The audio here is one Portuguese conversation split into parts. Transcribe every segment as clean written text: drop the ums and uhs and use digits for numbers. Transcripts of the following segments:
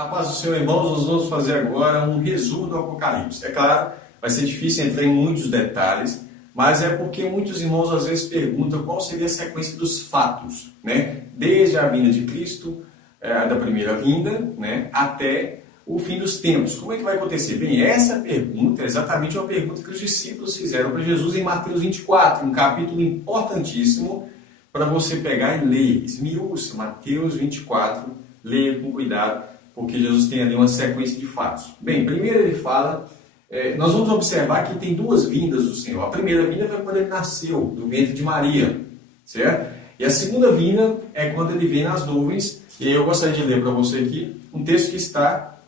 A paz do Senhor, irmãos, nós vamos fazer agora um resumo do Apocalipse. É claro, vai ser difícil entrar em muitos detalhes, mas é porque muitos irmãos às vezes perguntam qual seria a sequência dos fatos, né? Desde a vinda de Cristo, da primeira vinda, né? Até o fim dos tempos. Como é que vai acontecer? Bem, essa pergunta é exatamente uma pergunta que os discípulos fizeram para Jesus em Mateus 24, um capítulo importantíssimo para você pegar e ler. Esmiúça, Mateus 24, leia com cuidado, porque Jesus tem ali uma sequência de fatos. Bem, primeiro ele fala, nós vamos observar que tem duas vindas do Senhor. A primeira vinda foi quando ele nasceu, do ventre de Maria, certo? E a segunda vinda é quando ele vem nas nuvens. E aí eu gostaria de ler para você aqui um texto que está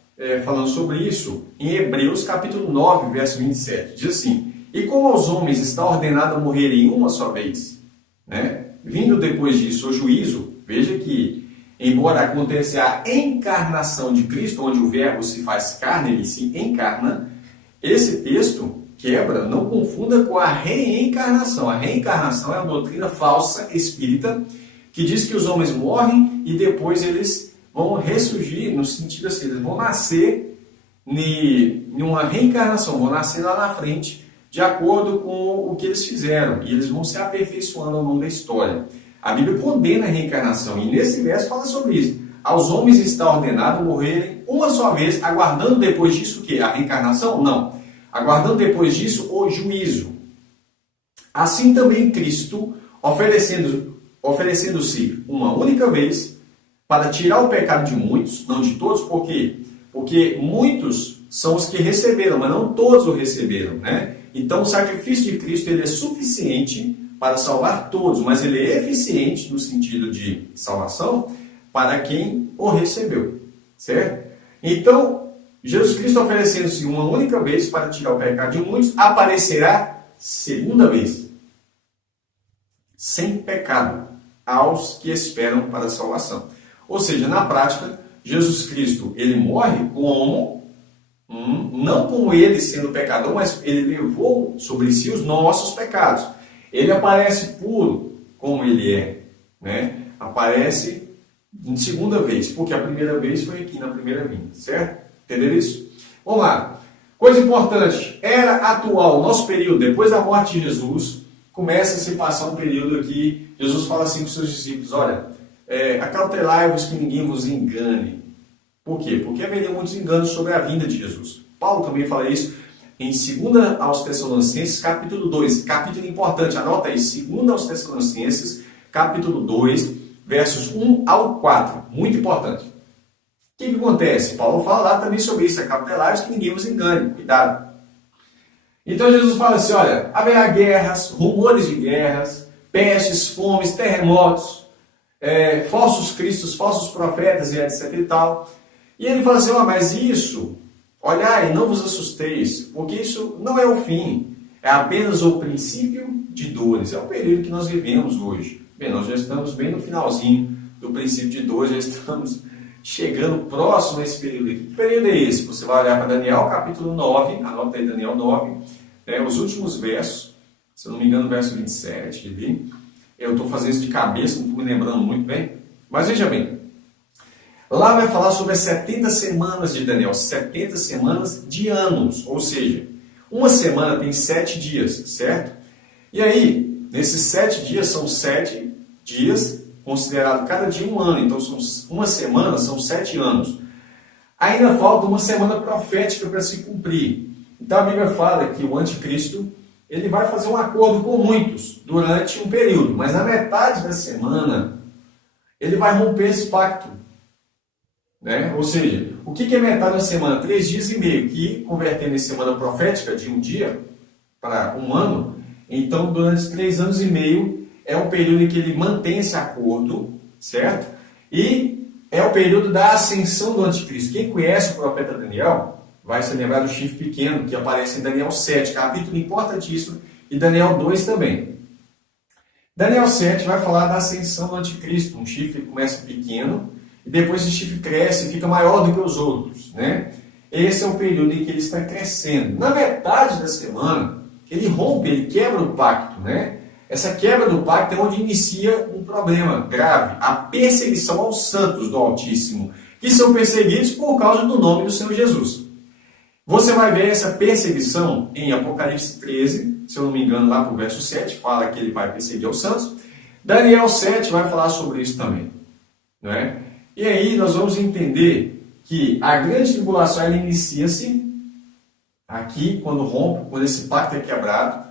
falando sobre isso em Hebreus capítulo 9, verso 27. Diz assim: e como aos homens está ordenado morrerem uma só vez, né? Vindo depois disso o juízo, veja que embora aconteça a encarnação de Cristo, onde o verbo se faz carne, ele se encarna, esse texto quebra, não confunda com a reencarnação. A reencarnação é uma doutrina falsa espírita que diz que os homens morrem e depois eles vão ressurgir, no sentido assim, eles vão nascer em uma reencarnação, vão nascer lá na frente, de acordo com o que eles fizeram, e eles vão se aperfeiçoando ao longo da história. A Bíblia condena a reencarnação, e nesse verso fala sobre isso. Aos homens está ordenado morrerem uma só vez, aguardando depois disso o quê? A reencarnação? Não. Aguardando depois disso o juízo. Assim também Cristo, oferecendo-se uma única vez, para tirar o pecado de muitos, não de todos, por quê? Porque muitos são os que receberam, mas não todos o receberam, né? Então o sacrifício de Cristo ele é suficiente para salvar todos, mas ele é eficiente no sentido de salvação para quem o recebeu, certo? Então, Jesus Cristo oferecendo-se uma única vez para tirar o pecado de muitos, aparecerá segunda vez, sem pecado, aos que esperam para a salvação. Ou seja, na prática, Jesus Cristo, ele morre como, não como ele sendo pecador, mas ele levou sobre si os nossos pecados. Ele aparece puro, como ele é, né? Aparece em segunda vez, porque a primeira vez foi aqui na primeira vinda, certo? Entenderam isso? Vamos lá. Coisa importante, era atual, nosso período, depois da morte de Jesus, começa a se passar um período aqui, Jesus fala assim com seus discípulos, olha, acautelai-vos que ninguém vos engane. Por quê? Porque haveria muitos enganos sobre a vinda de Jesus. Paulo também fala isso em 2 aos Tessalonicenses, capítulo 2, capítulo importante, anota aí, 2 aos Tessalonicenses, capítulo 2, versos 1 ao 4, muito importante. O que acontece? Paulo fala lá também sobre isso, acautelai-vos que ninguém vos engane, cuidado. Então Jesus fala assim, olha, haverá guerras, rumores de guerras, pestes, fomes, terremotos, falsos cristos, falsos profetas e etc e tal. E ele fala assim, mas isso, olhai, não vos assusteis, porque isso não é o fim, é apenas o princípio de dores. É o período que nós vivemos hoje. Bem, nós já estamos bem no finalzinho do princípio de dores, já estamos chegando próximo a esse período aqui. Que período é esse? Você vai olhar para Daniel, capítulo 9, anota aí Daniel 9, os últimos versos, se eu não me engano, verso 27, ali. Eu estou fazendo isso de cabeça, não estou me lembrando muito bem, mas veja bem. Lá vai falar sobre as 70 semanas de Daniel, 70 semanas de anos, ou seja, uma semana tem 7 dias, certo? E aí, nesses 7 dias, são 7 dias, considerado cada dia um ano, então uma semana são 7 anos. Ainda falta uma semana profética para se cumprir. Então a Bíblia fala que o anticristo, ele vai fazer um acordo com muitos durante um período, mas na metade da semana, ele vai romper esse pacto. Né? Ou seja, o que é metade da semana? 3 dias e meio, que convertendo em semana profética de um dia para um ano, então durante 3 anos e meio é um período em que ele mantém esse acordo, certo? E é o período da ascensão do anticristo. Quem conhece o profeta Daniel vai se lembrar do chifre pequeno que aparece em Daniel 7, capítulo importantíssimo, e Daniel 2 também. Daniel 7 vai falar da ascensão do anticristo, um chifre que começa pequeno, e depois esse chifre cresce e fica maior do que os outros, né? Esse é o período em que ele está crescendo. Na metade da semana, ele rompe, ele quebra o pacto, né? Essa quebra do pacto é onde inicia um problema grave, a perseguição aos santos do Altíssimo, que são perseguidos por causa do nome do Senhor Jesus. Você vai ver essa perseguição em Apocalipse 13, se eu não me engano, lá para o verso 7, fala que ele vai perseguir os santos. Daniel 7 vai falar sobre isso também. Não é? E aí nós vamos entender que a grande tribulação ela inicia-se aqui, quando rompe, quando esse pacto é quebrado.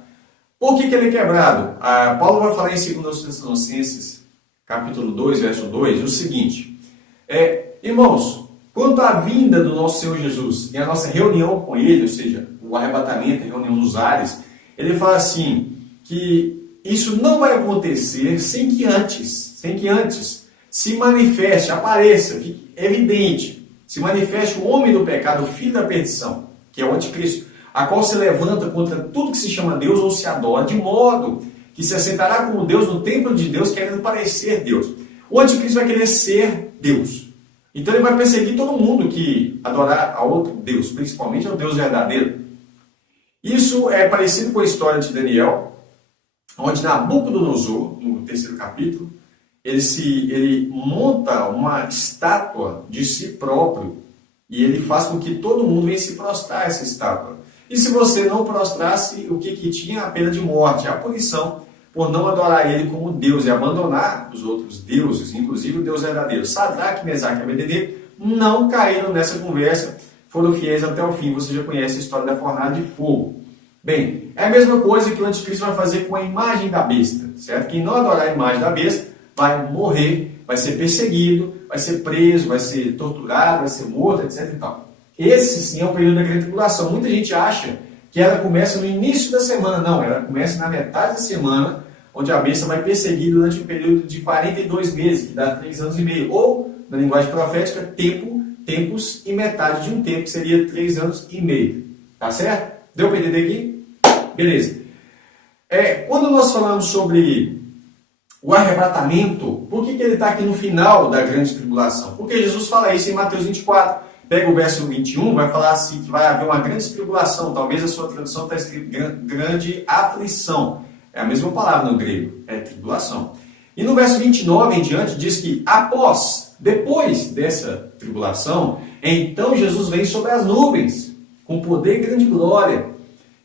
Por que ele é quebrado? Paulo vai falar em 2 Tessalonicenses, capítulo 2, verso 2, o seguinte. Irmãos, quanto à vinda do nosso Senhor Jesus e a nossa reunião com Ele, ou seja, o arrebatamento, a reunião nos ares, ele fala assim, que isso não vai acontecer sem que antes se manifeste, apareça, fique evidente, se manifeste o homem do pecado, o filho da perdição, que é o anticristo, a qual se levanta contra tudo que se chama Deus ou se adora, de modo que se assentará como Deus no templo de Deus, querendo parecer Deus. O anticristo vai querer ser Deus. Então ele vai perseguir todo mundo que adorar a outro Deus, principalmente ao Deus verdadeiro. Isso é parecido com a história de Daniel, onde Nabucodonosor, no 3º capítulo, ele monta uma estátua de si próprio e ele faz com que todo mundo venha se prostrar a essa estátua. E se você não prostrasse, o que tinha? A pena de morte, a punição por não adorar ele como Deus e abandonar os outros deuses, inclusive o Deus verdadeiro. Sadraque, Mesaque e Abednego não caíram nessa conversa, foram fiéis até o fim. Você já conhece a história da fornalha de fogo. Bem, é a mesma coisa que o anticristo vai fazer com a imagem da besta, certo? Quem não adorar a imagem da besta vai morrer, vai ser perseguido, vai ser preso, vai ser torturado, vai ser morto, etc. e tal. Esse sim é o período da grande tribulação. Muita gente acha que ela começa no início da semana. Não, ela começa na metade da semana, onde a besta vai perseguir durante um período de 42 meses, que dá 3 anos e meio. Ou, na linguagem profética, tempos e metade de um tempo, que seria 3 anos e meio. Tá certo? Deu para entender aqui? Beleza. Quando nós falamos sobre o arrebatamento, por que ele está aqui no final da grande tribulação? Porque Jesus fala isso em Mateus 24. Pega o verso 21, vai falar assim, que vai haver uma grande tribulação. Talvez a sua tradução está escrito grande aflição. É a mesma palavra no grego, é tribulação. E no verso 29 em diante diz que depois dessa tribulação, então Jesus vem sobre as nuvens, com poder e grande glória.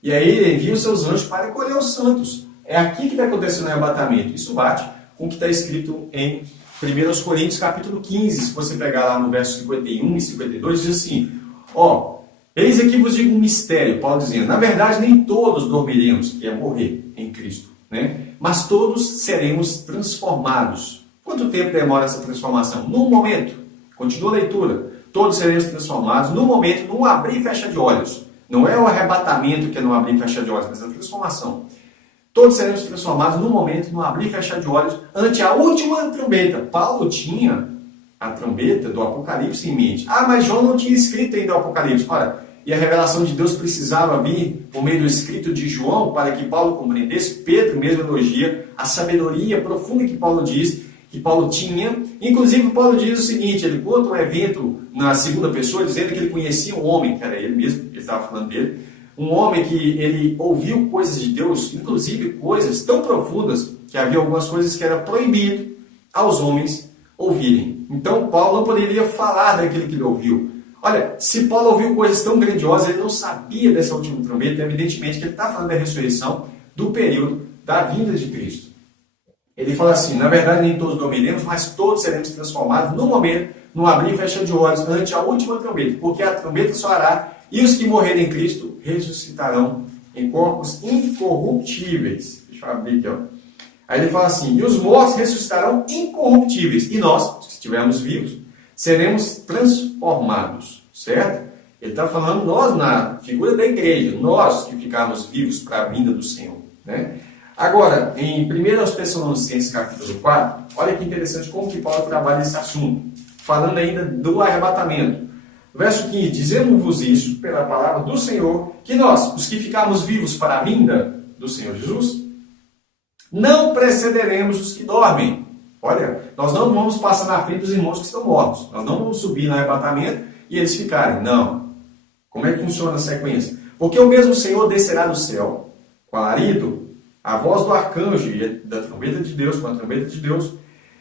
E aí ele envia os seus anjos para recolher os santos. É aqui que está acontecendo o arrebatamento. Isso bate com o que está escrito em 1 Coríntios capítulo 15, se você pegar lá no verso 51 e 52, diz assim, eis aqui vos digo um mistério, Paulo dizendo, na verdade nem todos dormiremos, que é morrer em Cristo, né? Mas todos seremos transformados. Quanto tempo demora essa transformação? Num momento, continua a leitura, todos seremos transformados num momento, num abrir e fechar de olhos. Não é o arrebatamento que é no abrir e fechar de olhos, mas a transformação. Todos seremos transformados num momento, num abrir e fechar de olhos, ante a última trombeta. Paulo tinha a trombeta do Apocalipse em mente. Mas João não tinha escrito ainda o Apocalipse. Ora, e a revelação de Deus precisava vir por meio do escrito de João para que Paulo compreendesse. Pedro mesmo elogia a sabedoria profunda que Paulo diz, que Paulo tinha. Inclusive, Paulo diz o seguinte, ele conta um evento na segunda pessoa, dizendo que ele conhecia um homem, que era ele mesmo, ele estava falando dele, um homem que ele ouviu coisas de Deus, inclusive coisas tão profundas, que havia algumas coisas que era proibido aos homens ouvirem. Então, Paulo não poderia falar daquilo que ele ouviu. Olha, se Paulo ouviu coisas tão grandiosas, ele não sabia dessa última trombeta, evidentemente que ele está falando da ressurreição, do período da vinda de Cristo. Ele fala assim, na verdade nem todos dormiremos, mas todos seremos transformados no momento, no abrir e fechar de olhos, ante a última trombeta, porque a trombeta soará e os que morrerem em Cristo ressuscitarão em corpos incorruptíveis. Deixa eu abrir aqui, Aí ele fala assim, e os mortos ressuscitarão incorruptíveis, e nós, que estivermos vivos, seremos transformados, certo? Ele está falando nós na figura da igreja, nós que ficarmos vivos para a vinda do Senhor, né? Agora, em 1 Tessalonicenses capítulo 4, olha que interessante como que Paulo trabalha esse assunto, falando ainda do arrebatamento. Verso 15, dizemos-vos isso pela palavra do Senhor, que nós, os que ficarmos vivos para a vinda do Senhor Jesus, não precederemos os que dormem. Olha, nós não vamos passar na frente dos irmãos que estão mortos. Nós não vamos subir no arrebatamento e eles ficarem. Não. Como é que funciona a sequência? Porque o mesmo Senhor descerá do céu, com alarido, a voz do arcanjo e da trombeta de Deus, com a trombeta de Deus,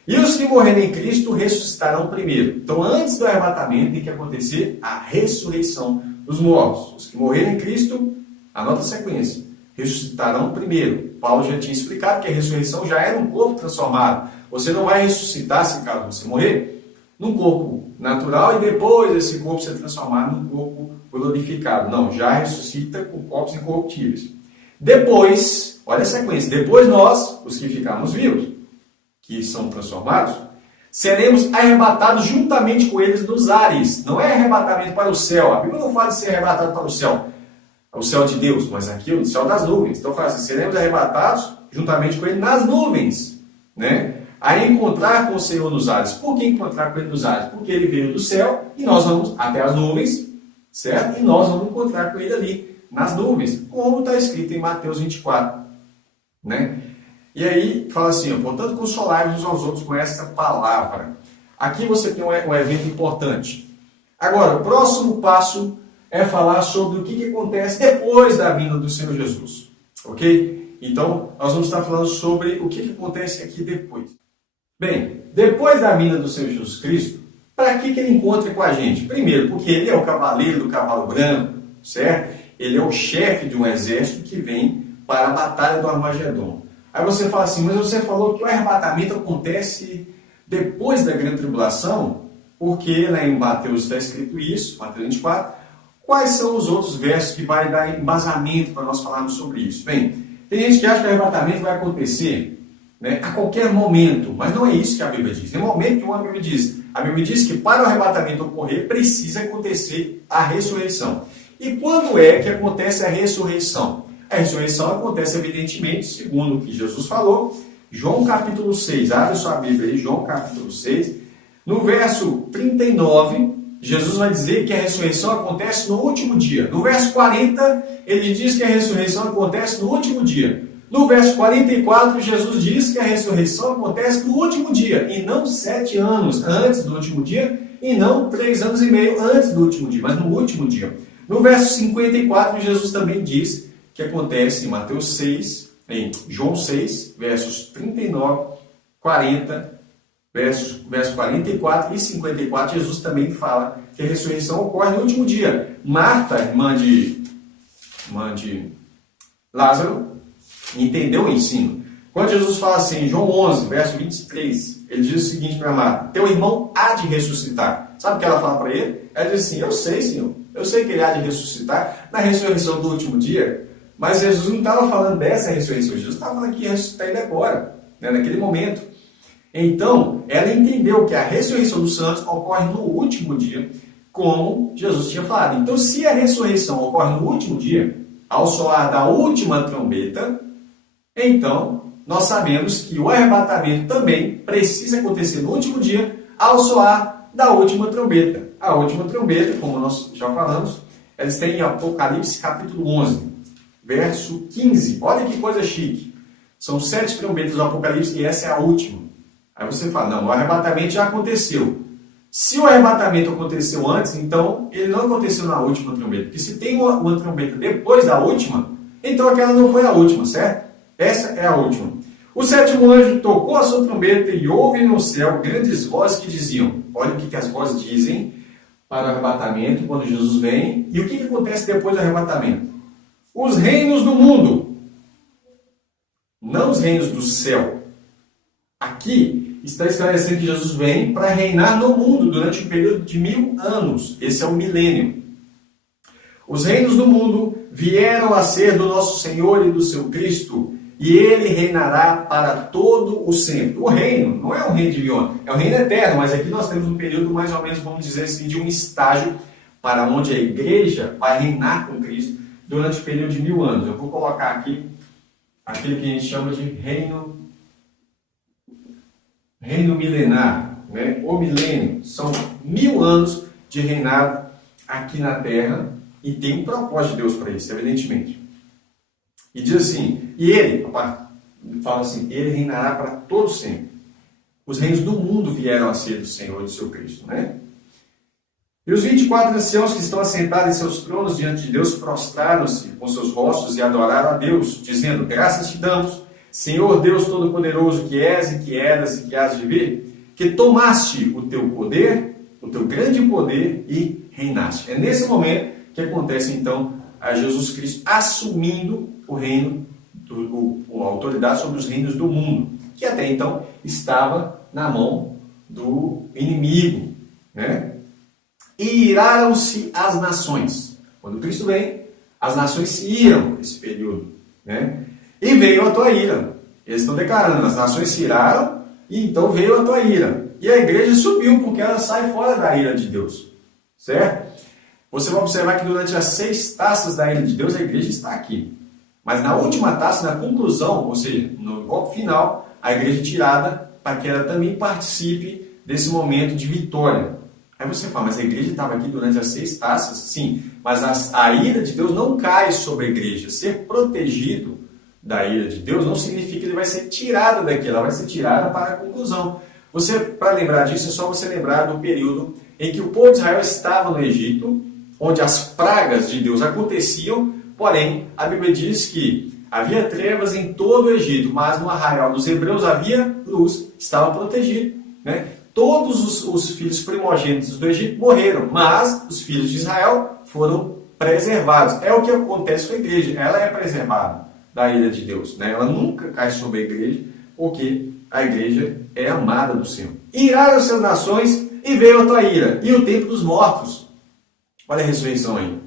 E os que morrerem em Cristo ressuscitarão primeiro. Então, antes do arrebatamento, tem que acontecer a ressurreição dos mortos. Os que morrerem em Cristo, anota a sequência, ressuscitarão primeiro. Paulo já tinha explicado que a ressurreição já era um corpo transformado. Você não vai ressuscitar, se caso você morrer, num corpo natural e depois esse corpo ser transformado num corpo glorificado. Não, já ressuscita com corpos incorruptíveis. Depois, olha a sequência, depois nós, os que ficarmos vivos, que são transformados, seremos arrebatados juntamente com eles nos ares. Não é arrebatamento para o céu. A Bíblia não fala de ser arrebatado para o céu de Deus, mas aqui é o céu das nuvens. Então fala assim, seremos arrebatados juntamente com ele nas nuvens, né? A encontrar com o Senhor nos ares. Por que encontrar com ele nos ares? Porque ele veio do céu e nós vamos até as nuvens, certo? E nós vamos encontrar com ele ali, nas nuvens, como está escrito em Mateus 24, né? E aí fala assim, portanto, consolai-vos uns aos outros com esta palavra. Aqui você tem um evento importante. Agora, o próximo passo é falar sobre o que acontece depois da vinda do Senhor Jesus. Ok? Então, nós vamos estar falando sobre o que acontece aqui depois. Bem, depois da vinda do Senhor Jesus Cristo, para que ele encontre com a gente? Primeiro, porque ele é o cavaleiro do cavalo branco, certo? Ele é o chefe de um exército que vem para a batalha do Armagedon. Aí você fala assim, mas você falou que o arrebatamento acontece depois da grande tribulação, porque lá em Mateus está escrito isso, Mateus 24. Quais são os outros versos que vai dar embasamento para nós falarmos sobre isso? Bem, tem gente que acha que o arrebatamento vai acontecer, né, a qualquer momento, mas não é isso que a Bíblia diz. Em momento nenhum a Bíblia diz. A Bíblia diz que para o arrebatamento ocorrer, precisa acontecer a ressurreição. E quando é que acontece a ressurreição? A ressurreição acontece, evidentemente, segundo o que Jesus falou, João capítulo 6, abre sua Bíblia aí, João capítulo 6, no verso 39, Jesus vai dizer que a ressurreição acontece no último dia. No verso 40, ele diz que a ressurreição acontece no último dia. No verso 44, Jesus diz que a ressurreição acontece no último dia, e não 7 anos antes do último dia, e não 3 anos e meio antes do último dia, mas no último dia. No verso 54, Jesus também diz que acontece em Mateus 6, em João 6, versos 39, 40, verso 44 e 54, Jesus também fala que a ressurreição ocorre no último dia. Marta, irmã de Lázaro, entendeu o ensino. Quando Jesus fala assim, em João 11, verso 23, ele diz o seguinte para Marta, teu irmão há de ressuscitar. Sabe o que ela fala para ele? Ela diz assim, eu sei, Senhor, eu sei que ele há de ressuscitar na ressurreição do último dia. Mas Jesus não estava falando dessa ressurreição, Jesus estava falando que ia ressuscitar ele agora, né, naquele momento. Então, ela entendeu que a ressurreição dos santos ocorre no último dia, como Jesus tinha falado. Então, se a ressurreição ocorre no último dia, ao soar da última trombeta, então nós sabemos que o arrebatamento também precisa acontecer no último dia, ao soar da última trombeta. A última trombeta, como nós já falamos, eles têm em Apocalipse capítulo 11. Verso 15, olha que coisa chique. São 7 trombetas do Apocalipse e essa é a última. Aí você fala, não, o arrebatamento já aconteceu. Se o arrebatamento aconteceu antes, então ele não aconteceu na última trombeta. Porque se tem uma trombeta depois da última, então aquela não foi a última, certo? Essa é a última. O 7º anjo tocou a sua trombeta e houve no céu grandes vozes que diziam, olha o que as vozes dizem para o arrebatamento, quando Jesus vem, e o que acontece depois do arrebatamento? Os reinos do mundo, não os reinos do céu. Aqui está esclarecendo que Jesus vem para reinar no mundo durante um período de 1000 anos. Esse é o milênio. Os reinos do mundo vieram a ser do nosso Senhor e do seu Cristo, e ele reinará para todo o sempre. O reino não é um reino de Viona, é um reino eterno, mas aqui nós temos um período mais ou menos, vamos dizer assim, de um estágio para onde a igreja vai reinar com Cristo durante o período de 1000 anos. Eu vou colocar aqui aquilo que a gente chama de reino milenar, né? O milênio. São 1000 anos de reinado aqui na Terra e tem um propósito de Deus para isso, evidentemente. E diz assim, e ele, fala assim, ele reinará para todo sempre. Os reinos do mundo vieram a ser do Senhor e do seu Cristo, né? E os 24 anciãos que estão assentados em seus tronos diante de Deus prostraram-se com seus rostos e adoraram a Deus, dizendo, graças te damos, Senhor Deus Todo-Poderoso que és e que eras e que hás de vir, que tomaste o teu poder, o teu grande poder e reinaste. É nesse momento que acontece então a Jesus Cristo assumindo o reino, a autoridade sobre os reinos do mundo, que até então estava na mão do inimigo, né? E iraram-se as nações. Quando Cristo vem, as nações se iram nesse período, né? E veio a tua ira. Eles estão declarando, as nações se iraram e então veio a tua ira. E a igreja subiu porque ela sai fora da ira de Deus, certo? Você vai observar que durante as 6 taças da ira de Deus, a igreja está aqui. Mas na última taça, na conclusão, ou seja, no golpe final, a igreja é tirada para que ela também participe desse momento de vitória. Aí você fala, mas a igreja estava aqui durante as 6 taças? Sim, mas a ira de Deus não cai sobre a igreja. Ser protegido da ira de Deus não significa que ele vai ser tirado daqui, ela vai ser tirada para a conclusão. Para lembrar disso, é só você lembrar do período em que o povo de Israel estava no Egito, onde as pragas de Deus aconteciam, porém, a Bíblia diz que havia trevas em todo o Egito, mas no arraial dos hebreus havia luz, estava protegido, né? Todos os filhos primogênitos do Egito morreram, mas os filhos de Israel foram preservados. É o que acontece com a igreja, ela é preservada da ira de Deus, né? Ela nunca cai sobre a igreja, porque a igreja é amada do Senhor. Iraram-se as nações e veio a tua ira, e o tempo dos mortos. Olha a ressurreição aí.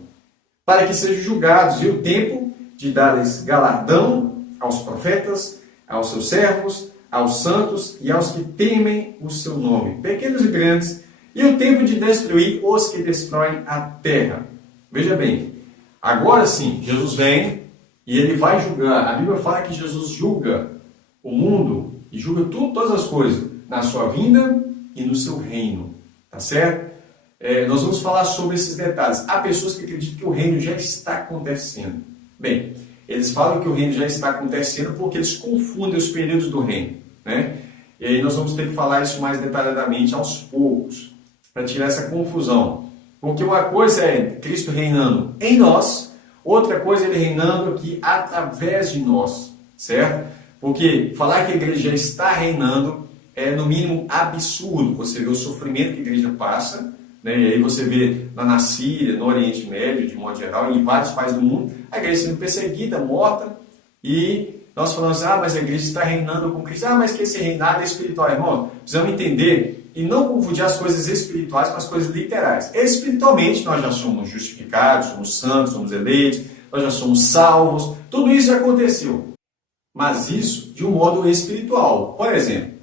Para que sejam julgados, e o tempo de dar-lhes galardão aos profetas, aos seus servos, aos santos e aos que temem o seu nome, pequenos e grandes, e o tempo de destruir os que destroem a terra. Veja bem, agora sim, Jesus vem e ele vai julgar. A Bíblia fala que Jesus julga o mundo e julga todas as coisas, na sua vinda e no seu reino. Tá certo? Nós vamos falar sobre esses detalhes. Há pessoas que acreditam que o reino já está acontecendo. Bem, eles falam que o reino já está acontecendo porque eles confundem os períodos do reino, né? E aí nós vamos ter que falar isso mais detalhadamente aos poucos, para tirar essa confusão. Porque uma coisa é Cristo reinando em nós, outra coisa é Ele reinando aqui através de nós, certo? Porque falar que a igreja já está reinando é, no mínimo, absurdo. Você vê o sofrimento que a igreja passa, né? E aí você vê lá na Síria, no Oriente Médio, de modo geral, em vários países do mundo, a igreja sendo perseguida, morta, e nós falamos, mas a igreja está reinando com Cristo. Mas que esse reinado é espiritual, irmão. Precisamos entender e não confundir as coisas espirituais com as coisas literais. Espiritualmente, nós já somos justificados, somos santos, somos eleitos, nós já somos salvos, tudo isso já aconteceu. Mas isso de um modo espiritual. Por exemplo,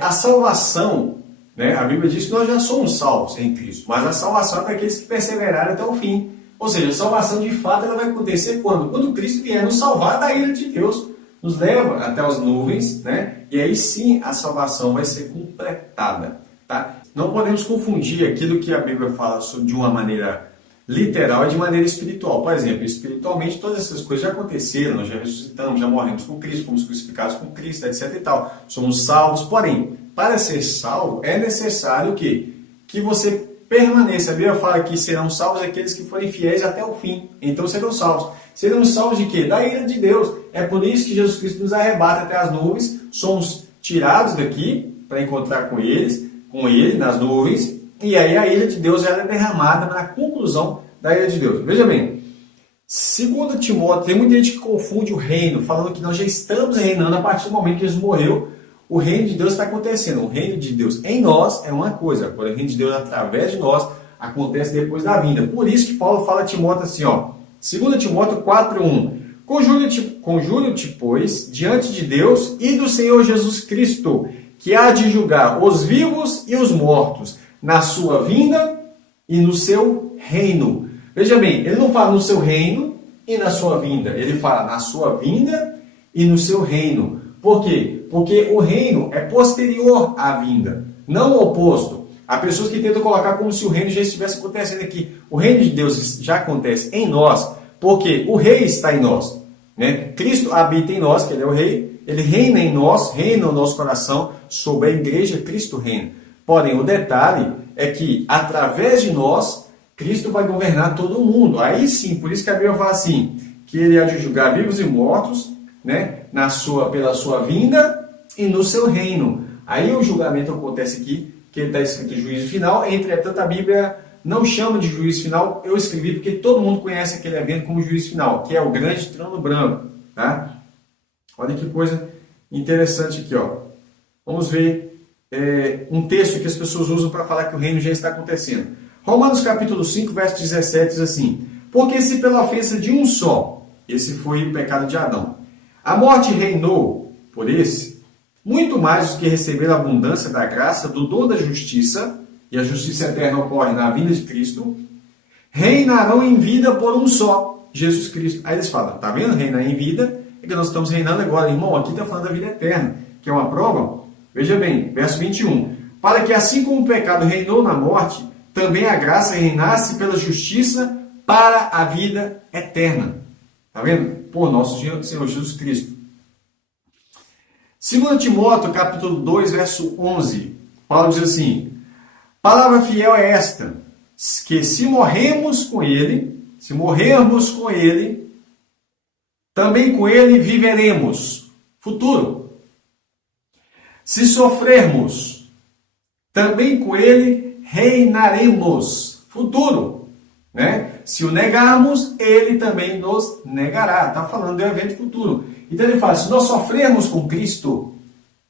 a salvação, né? A Bíblia diz que nós já somos salvos em Cristo, mas a salvação é para aqueles que perseverarem até o fim. Ou seja, a salvação de fato ela vai acontecer quando? Quando Cristo vier nos salvar da ira de Deus, nos leva até as nuvens, né? E aí sim a salvação vai ser completada. Tá? Não podemos confundir aquilo que a Bíblia fala de uma maneira literal e de maneira espiritual. Por exemplo, espiritualmente todas essas coisas já aconteceram, nós já ressuscitamos, já morremos com Cristo, fomos crucificados com Cristo, etc. e tal. Somos salvos, porém, para ser salvo é necessário que você permaneça. A Bíblia fala que serão salvos aqueles que forem fiéis até o fim. Então serão salvos. Serão salvos de quê? Da ira de Deus. É por isso que Jesus Cristo nos arrebata até as nuvens. Somos tirados daqui para encontrar com Ele nas nuvens. E aí a ira de Deus ela é derramada na conclusão da ira de Deus. Veja bem, segundo Timóteo, tem muita gente que confunde o reino, falando que nós já estamos reinando a partir do momento que Jesus morreu. O reino de Deus está acontecendo. O reino de Deus em nós é uma coisa. Agora, o reino de Deus através de nós acontece depois da vinda. Por isso que Paulo fala a Timóteo assim, 2 Timóteo 4:1. Conjuro-te, pois, diante de Deus e do Senhor Jesus Cristo, que há de julgar os vivos e os mortos, na sua vinda e no seu reino. Veja bem, ele não fala no seu reino e na sua vinda. Ele fala na sua vinda e no seu reino. Por quê? Porque o reino é posterior à vinda, não o oposto. Há pessoas que tentam colocar como se o reino já estivesse acontecendo aqui. O reino de Deus já acontece em nós, porque o rei está em nós, né? Cristo habita em nós, que ele é o rei, ele reina em nós, reina no nosso coração, sobre a igreja, Cristo reina. Porém, o detalhe é que, através de nós, Cristo vai governar todo mundo. Aí sim, por isso que a Bíblia fala assim, que ele há de julgar vivos e mortos né, pela sua vinda e no seu reino. Aí o julgamento acontece aqui, que está escrito juízo final. Entretanto, a Bíblia não chama de juízo final. Eu escrevi porque todo mundo conhece aquele evento como juízo final, que é o grande trono branco. Tá? Olha que coisa interessante aqui. Ó. Vamos ver um texto que as pessoas usam para falar que o reino já está acontecendo. Romanos capítulo 5, verso 17 diz assim: porque se pela ofensa de um só, esse foi o pecado de Adão, a morte reinou por esse, muito mais os que receberam a abundância da graça, do dom da justiça, e a justiça eterna ocorre na vinda de Cristo, reinarão em vida por um só, Jesus Cristo. Aí eles falam, tá vendo? Reinar em vida, é que nós estamos reinando agora, irmão, aqui está falando da vida eterna, que é uma prova. Veja bem, verso 21, para que assim como o pecado reinou na morte, também a graça reinasse pela justiça para a vida eterna. Está vendo? Por nosso Senhor Jesus Cristo. 2 Timóteo, capítulo 2, verso 11. Paulo diz assim: palavra fiel é esta, que se morrermos com ele, também com ele viveremos. Futuro. Se sofrermos, também com ele reinaremos. Futuro. Né? Se o negarmos, ele também nos negará. Está falando do evento futuro. Então ele fala, se nós sofrermos com Cristo,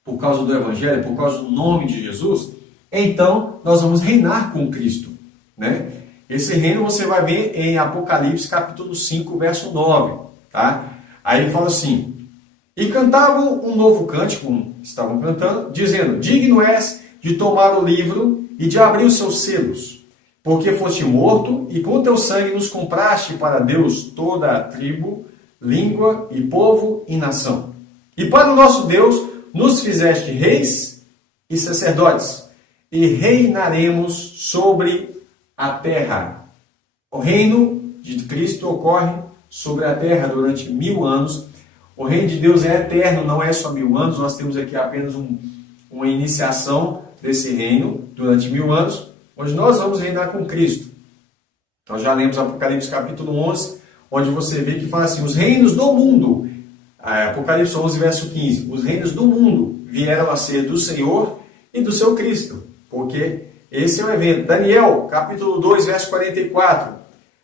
por causa do Evangelho, por causa do nome de Jesus, então nós vamos reinar com Cristo. Né? Esse reino você vai ver em Apocalipse capítulo 5, verso 9. Tá? Aí ele fala assim, e cantavam um novo cântico, estavam cantando, dizendo, digno és de tomar o livro e de abrir os seus selos, porque foste morto, e com teu sangue nos compraste para Deus toda a tribo, língua e povo e nação. E para o nosso Deus nos fizeste reis e sacerdotes, e reinaremos sobre a terra. O reino de Cristo ocorre sobre a terra durante 1000 anos. O reino de Deus é eterno, não é só 1000 anos. Nós temos aqui apenas uma iniciação desse reino durante 1000 anos, onde nós vamos reinar com Cristo. Nós já lemos Apocalipse capítulo 11, onde você vê que fala assim, os reinos do mundo, Apocalipse 11, verso 15, os reinos do mundo vieram a ser do Senhor e do seu Cristo, porque esse é o evento. Daniel, capítulo 2, verso 44,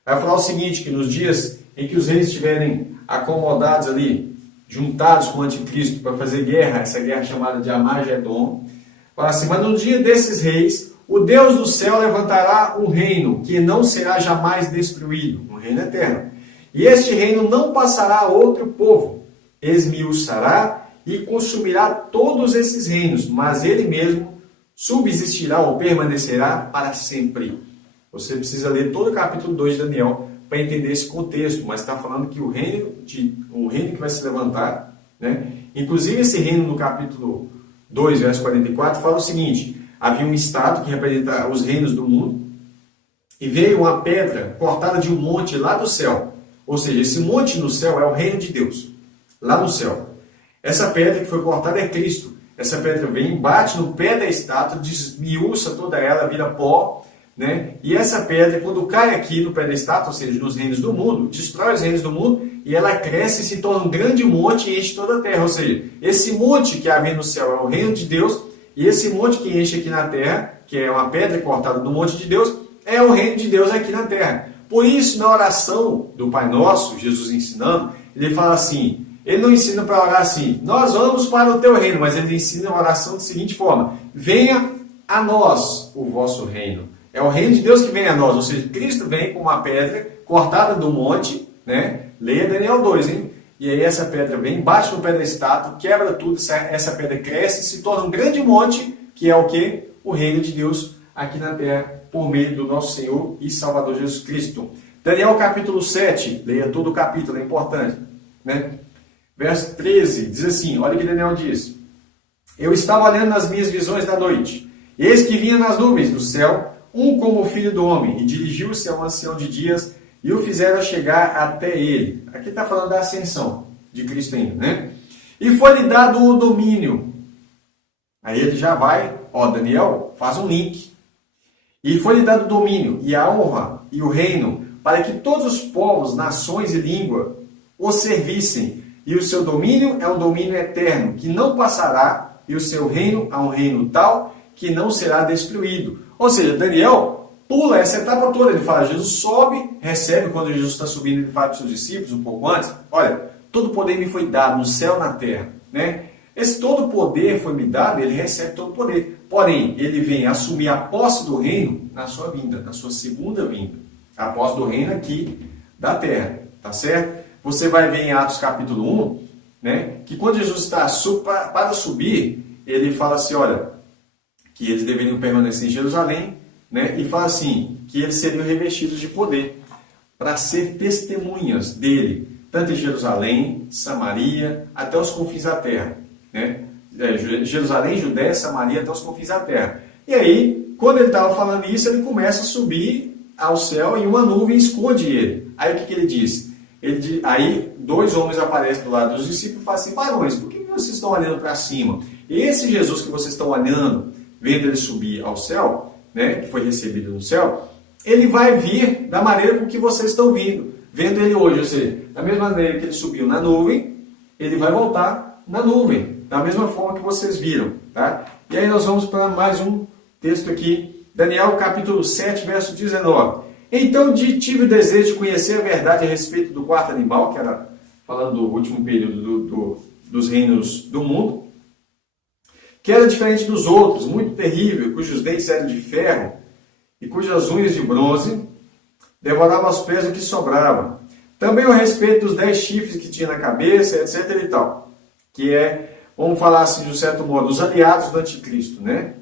vai falar o seguinte, que nos dias em que os reis estiverem acomodados ali, juntados com o anticristo para fazer guerra, essa guerra chamada de Armagedon, fala assim, mas no dia desses reis, o Deus do céu levantará um reino que não será jamais destruído, um reino eterno. E este reino não passará a outro povo, esmiuçará e consumirá todos esses reinos, mas ele mesmo subsistirá ou permanecerá para sempre. Você precisa ler todo o capítulo 2 de Daniel para entender esse contexto, mas está falando que o reino que vai se levantar, né? Inclusive esse reino no capítulo 2, verso 44, fala o seguinte, havia um estado que representa os reinos do mundo, e veio uma pedra cortada de um monte lá do céu, ou seja, esse monte no céu é o reino de Deus, lá no céu. Essa pedra que foi cortada é Cristo. Essa pedra vem, bate no pé da estátua, desmiuça toda ela, vira pó, né? E essa pedra, quando cai aqui no pé da estátua, ou seja, nos reinos do mundo, destrói os reinos do mundo, e ela cresce e se torna um grande monte e enche toda a terra. Ou seja, esse monte que havia no céu é o reino de Deus, e esse monte que enche aqui na terra, que é uma pedra cortada do monte de Deus, é o reino de Deus aqui na terra. Por isso, na oração do Pai Nosso, Jesus ensinando, ele fala assim, ele não ensina para orar assim, nós vamos para o teu reino, mas ele ensina a oração da seguinte forma, venha a nós o vosso reino. É o reino de Deus que vem a nós, ou seja, Cristo vem com uma pedra cortada do monte, né? Leia Daniel 2, hein? E aí essa pedra vem, bate no pé da estátua, quebra tudo, essa pedra cresce e se torna um grande monte, que é o quê? O reino de Deus aqui na terra, por meio do nosso Senhor e Salvador Jesus Cristo. Daniel capítulo 7, leia todo o capítulo, é importante, né? Verso 13, diz assim, olha o que Daniel diz. Eu estava olhando nas minhas visões da noite, eis que vinha nas nuvens do céu, um como o filho do homem, e dirigiu-se ao ancião de dias, e o fizeram chegar até ele. Aqui está falando da ascensão de Cristo ainda, né? E foi-lhe dado o domínio. Aí ele já vai, Daniel, faz um link. E foi-lhe dado o domínio, e a honra, e o reino, para que todos os povos, nações e língua o servissem. E o seu domínio é um domínio eterno, que não passará, e o seu reino é um reino tal que não será destruído. Ou seja, Daniel pula essa etapa toda. Ele fala, Jesus sobe, recebe, quando Jesus está subindo, ele fala para os seus discípulos, um pouco antes, olha, todo poder me foi dado no céu e na terra. Né? Esse todo poder foi me dado, ele recebe todo poder. Porém, ele vem assumir a posse do reino na sua vinda, na sua segunda vinda. A posse do reino aqui da terra, tá certo? Você vai ver em Atos capítulo 1, né, que quando Jesus está para subir, ele fala assim, olha, que eles deveriam permanecer em Jerusalém, né, e fala assim, que eles seriam revestidos de poder para ser testemunhas dele, tanto em Jerusalém, Samaria, até os confins da terra. Né? Jerusalém, Judéia, Samaria, até os confins da terra. E aí, quando ele estava falando isso, ele começa a subir ao céu e uma nuvem esconde ele. Aí o que ele diz? Aí 2 homens aparecem do lado dos discípulos e falam assim, varões, por que vocês estão olhando para cima? Esse Jesus que vocês estão olhando, vendo ele subir ao céu, né, que foi recebido no céu, ele vai vir da maneira com que vocês estão vendo ele hoje. Ou seja, da mesma maneira que ele subiu na nuvem, ele vai voltar na nuvem, da mesma forma que vocês viram. Tá? E aí nós vamos para mais um texto aqui, Daniel capítulo 7, verso 19. Então tive o desejo de conhecer a verdade a respeito do quarto animal, que era falando do último período dos reinos do mundo, que era diferente dos outros, muito terrível, cujos dentes eram de ferro e cujas unhas de bronze, devorava aos pés o que sobrava. Também a respeito dos 10 chifres que tinha na cabeça, etc. e tal. Que é, vamos falar assim, de um certo modo, os aliados do anticristo, né?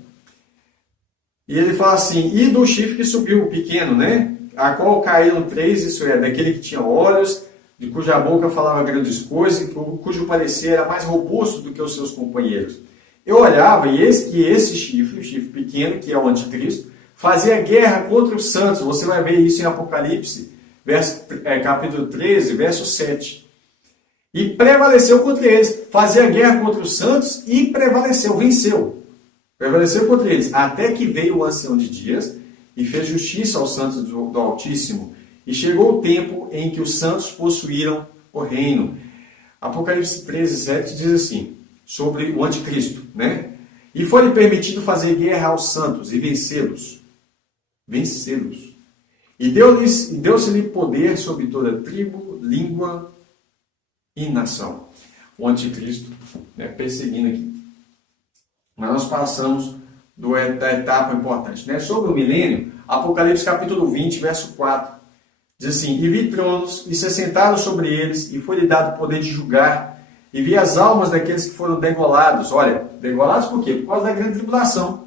E ele fala assim, e do chifre que subiu, o pequeno, né? A qual caíram 3, isso é, daquele que tinha olhos, de cuja boca falava grandes coisas, cujo parecer era mais robusto do que os seus companheiros. Eu olhava e eis que esse chifre, o chifre pequeno, que é o anticristo, fazia guerra contra os santos. Você vai ver isso em Apocalipse, capítulo 13, verso 7. E prevaleceu contra eles. Fazia guerra contra os santos e prevaleceu, venceu. Prevaleceu contra eles, até que veio o ancião de dias e fez justiça aos santos do Altíssimo. E chegou o tempo em que os santos possuíram o reino. Apocalipse 13, 7 diz assim, sobre o anticristo, né? E foi-lhe permitido fazer guerra aos santos e vencê-los. Vencê-los. E deu-se-lhe poder sobre toda tribo, língua e nação. O anticristo, né, perseguindo aqui. Mas nós passamos da etapa importante. Né? Sobre o milênio, Apocalipse capítulo 20, verso 4. Diz assim, e vi tronos, e se assentaram sobre eles, e foi-lhe dado o poder de julgar, e vi as almas daqueles que foram degolados. Olha, degolados por quê? Por causa da grande tribulação.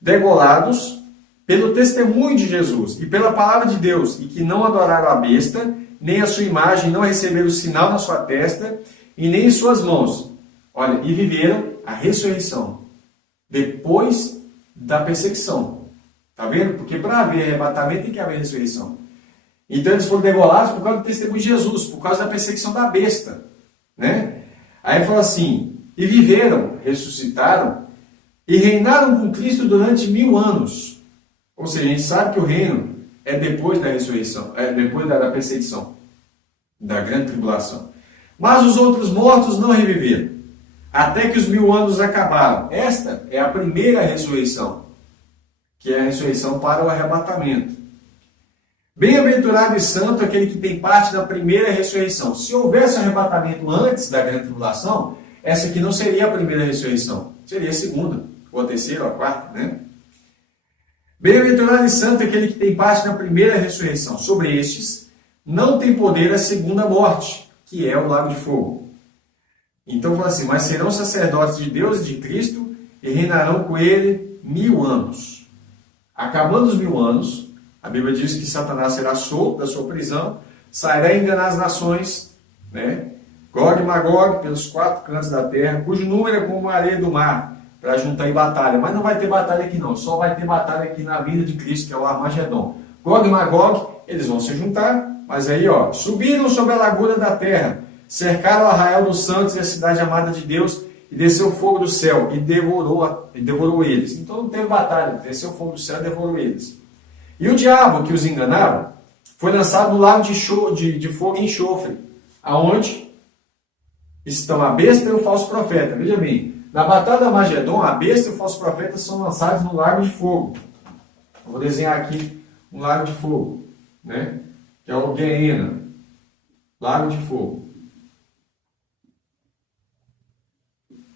Degolados pelo testemunho de Jesus e pela palavra de Deus, e que não adoraram a besta, nem a sua imagem, não receberam o sinal na sua testa, e nem em suas mãos. Olha, e viveram a ressurreição, depois da perseguição. Está vendo? Porque para haver arrebatamento tem que haver ressurreição. Então eles foram degolados por causa do testemunho de Jesus, por causa da perseguição da besta. Né? Aí fala assim, e viveram, ressuscitaram, e reinaram com Cristo durante 1000 anos. Ou seja, a gente sabe que o reino é depois da ressurreição, é depois da perseguição, da grande tribulação. Mas os outros mortos não reviveram, até que os 1000 anos acabaram. Esta é a primeira ressurreição, que é a ressurreição para o arrebatamento. Bem-aventurado e santo aquele que tem parte da primeira ressurreição. Se houvesse um arrebatamento antes da grande tribulação, essa aqui não seria a primeira ressurreição, seria a segunda, ou a terceira, ou a quarta, né? Bem-aventurado e santo aquele que tem parte da primeira ressurreição. Sobre estes, não tem poder a segunda morte, que é o lago de fogo. Então fala assim, mas serão sacerdotes de Deus e de Cristo, e reinarão com ele 1000 anos. Acabando os 1000 anos, a Bíblia diz que Satanás será solto da sua prisão, sairá a enganar as nações, né? Gog e Magog, pelos 4 cantos da terra, cujo número é como a areia do mar, para juntar em batalha. Mas não vai ter batalha aqui não, só vai ter batalha aqui na vinda de Cristo, que é o Armagedon. Gog e Magog, eles vão se juntar, mas aí, ó, subiram sobre a largura da terra, cercaram o arraial dos santos e a cidade amada de Deus, e desceu fogo do céu, e devorou eles. Então não teve batalha, desceu fogo do céu e devorou eles. E o diabo que os enganava foi lançado no lago de fogo e enxofre, aonde estão a besta e o falso profeta. Veja bem, na batalha da Magedon, a besta e o falso profeta são lançados no lago de fogo. Eu vou desenhar aqui um lago de fogo, né? Que é o Gehenna, lago de fogo.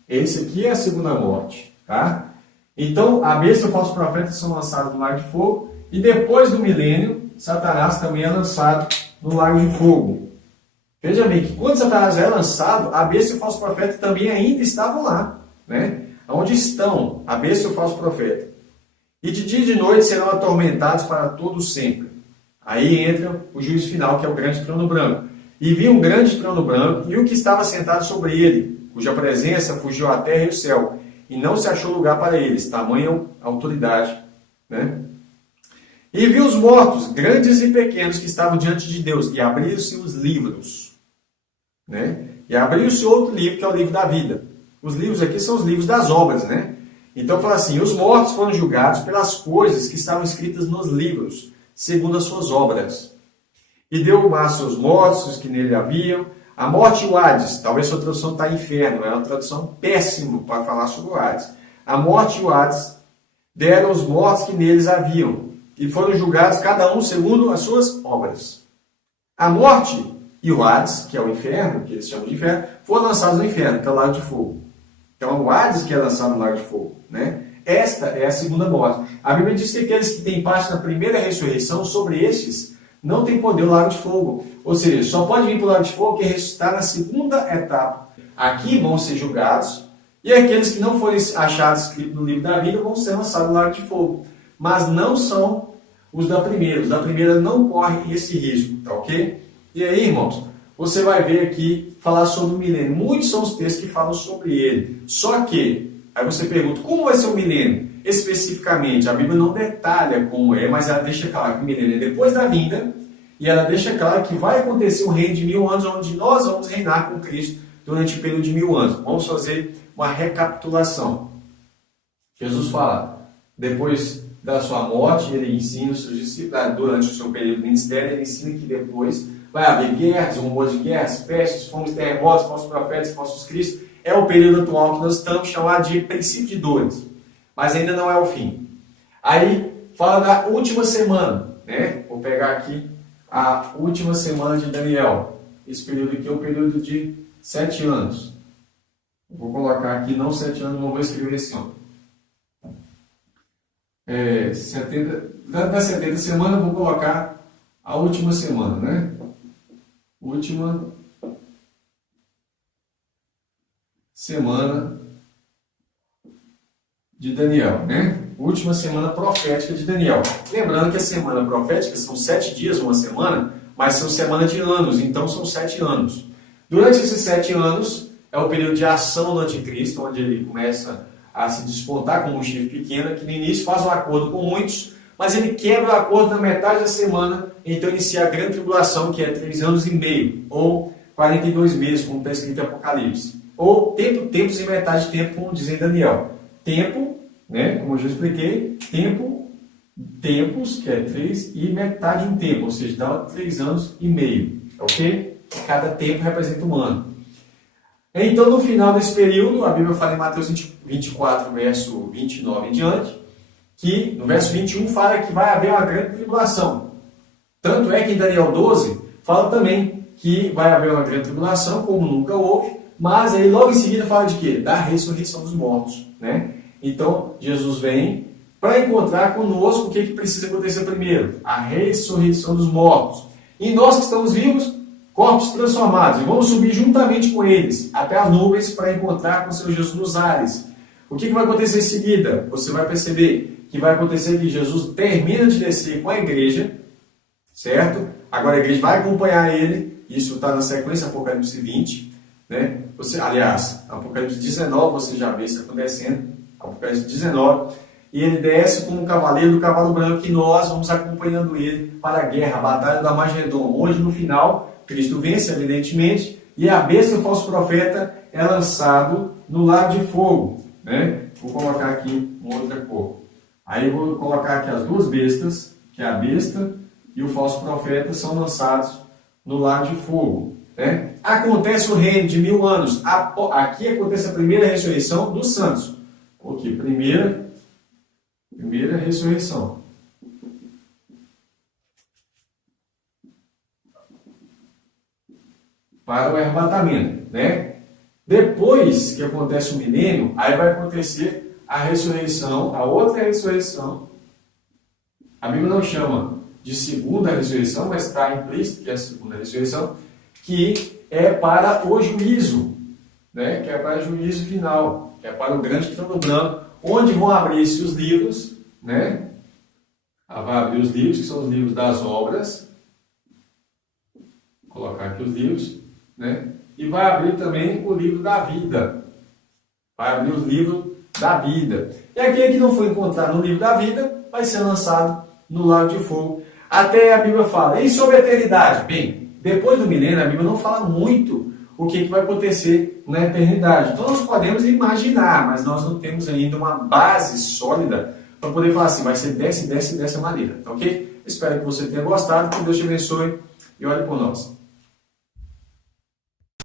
Esse aqui é a segunda morte, tá? Então, a besta e o falso profeta são lançados no lago de fogo, e depois do milênio, Satanás também é lançado no lago de fogo. Veja bem que quando Satanás é lançado, a besta e o falso profeta também ainda estavam lá, né? Onde estão a besta e o falso profeta? E de dia e de noite serão atormentados para todo sempre. Aí entra o juízo final, que é o grande trono branco. E vi um grande trono branco e o que estava sentado sobre ele, cuja presença fugiu a terra e o céu, e não se achou lugar para eles, tamanha autoridade, né? E vi os mortos, grandes e pequenos, que estavam diante de Deus, e abriram-se os livros, né? E abriu-se outro livro, que é o livro da vida. Os livros aqui são os livros das obras, né? Então fala assim, os mortos foram julgados pelas coisas que estavam escritas nos livros, segundo as suas obras. E deu o mar aos seus mortos, os que nele haviam. A morte e o Hades, talvez sua tradução está inferno, é uma tradução péssima para falar sobre o Hades. A morte e o Hades deram os mortos que neles haviam, e foram julgados cada um segundo as suas obras. A morte e o Hades, que é o inferno, que eles chamam de inferno, foram lançados no inferno, que é o lago de fogo. Então, o Hades que é lançado no lago de fogo, né? Esta é a segunda morte. A Bíblia diz que aqueles que têm parte na primeira ressurreição, sobre estes, não tem poder o lago de fogo. Ou seja, só pode vir para o lago de fogo quem ressuscitar na segunda etapa. Aqui vão ser julgados, e aqueles que não forem achados escritos no livro da vida vão ser lançados no lago de fogo. Mas não são os da primeira. Os da primeira não correm esse risco, tá ok? E aí, irmãos, você vai ver aqui falar sobre o milênio. Muitos são os textos que falam sobre ele. Só que, aí você pergunta, como vai ser o milênio? Especificamente, a Bíblia não detalha como é, mas ela deixa claro que o milênio é depois da vinda, e ela deixa claro que vai acontecer um reino de 1000 anos, onde nós vamos reinar com Cristo durante o período de 1000 anos. Vamos fazer uma recapitulação. Jesus fala, depois da sua morte, ele ensina os seus discípulos, durante o seu período de ministério, ele ensina que depois vai haver guerras, rumores de guerras, pestes, fomos, terremotos, falsos profetas, falsos cristos. É o período atual que nós estamos chamando de princípio de dores. Mas ainda não é o fim. Aí, fala da última semana, né? Vou pegar aqui a última semana de Daniel. Esse período aqui é o período de 7 anos. Vou colocar aqui, não 7 anos, não vou escrever assim, ó. 70 semana, vou colocar a última semana, né? Última semana de Daniel, né? Última semana profética de Daniel. Lembrando que a semana profética são 7 dias, uma semana, mas são semana de anos, então são 7 anos. Durante esses 7 anos, é o período de ação do anticristo, onde ele começa a se despontar como um chifre pequeno, que no início faz um acordo com muitos, mas ele quebra o acordo na metade da semana, então inicia a grande tribulação, que é 3 anos e meio, ou 42 meses, como está escrito em Apocalipse. Ou tempos e metade de tempo, como diz em Daniel. Tempo, né, como eu já expliquei, tempos, que é 3, e metade de um tempo, ou seja, dá 3 anos e meio, ok? Cada tempo representa um ano. Então, no final desse período, a Bíblia fala em Mateus 24, verso 29 em diante, que no verso 21 fala que vai haver uma grande tribulação. Tanto é que em Daniel 12 fala também que vai haver uma grande tribulação, como nunca houve, mas aí logo em seguida fala de quê? Da ressurreição dos mortos, né? Então, Jesus vem para encontrar conosco o que precisa acontecer primeiro? A ressurreição dos mortos. E nós que estamos vivos, corpos transformados, e vamos subir juntamente com eles até as nuvens para encontrar com o Senhor Jesus nos ares. O que vai acontecer em seguida? Você vai perceber que vai acontecer que Jesus termina de descer com a igreja, certo? Agora a igreja vai acompanhar ele, isso está na sequência Apocalipse 20, né? Aliás, Apocalipse 19, você já vê isso acontecendo, Apocalipse 19, e ele desce como um cavaleiro do cavalo branco, e nós vamos acompanhando ele para a guerra, a batalha da Magedon, onde no final Cristo vence, evidentemente, e a besta, o falso profeta, é lançado no lago de fogo, né? Vou colocar aqui uma outra cor. Aí eu vou colocar aqui as duas bestas, que é a besta e o falso profeta, são lançados no lago de fogo. né? Acontece o reino de 1000 anos. Aqui acontece a primeira ressurreição dos santos. Ok, primeira ressurreição. Para o arrebatamento, né? Depois que acontece o milênio, aí vai acontecer a ressurreição, a outra ressurreição. A Bíblia não chama de segunda ressurreição, mas está implícito que é a segunda ressurreição, que é para o juízo, né? Que é para o juízo final, que é para o grande trono branco, onde vão abrir-se os livros, né? Vai abrir os livros, que são os livros das obras. Vou colocar aqui os livros, né? E vai abrir também o livro da vida. Vai abrir o livro da vida. E aquele que não foi encontrado no livro da vida vai ser lançado no lago de fogo. Até a Bíblia fala. E sobre a eternidade? Bem, depois do milênio, a Bíblia não fala muito o que vai acontecer na eternidade. Então nós podemos imaginar, mas nós não temos ainda uma base sólida para poder falar assim, vai ser dessa maneira. Tá ok? Espero que você tenha gostado, que Deus te abençoe e olhe por nós.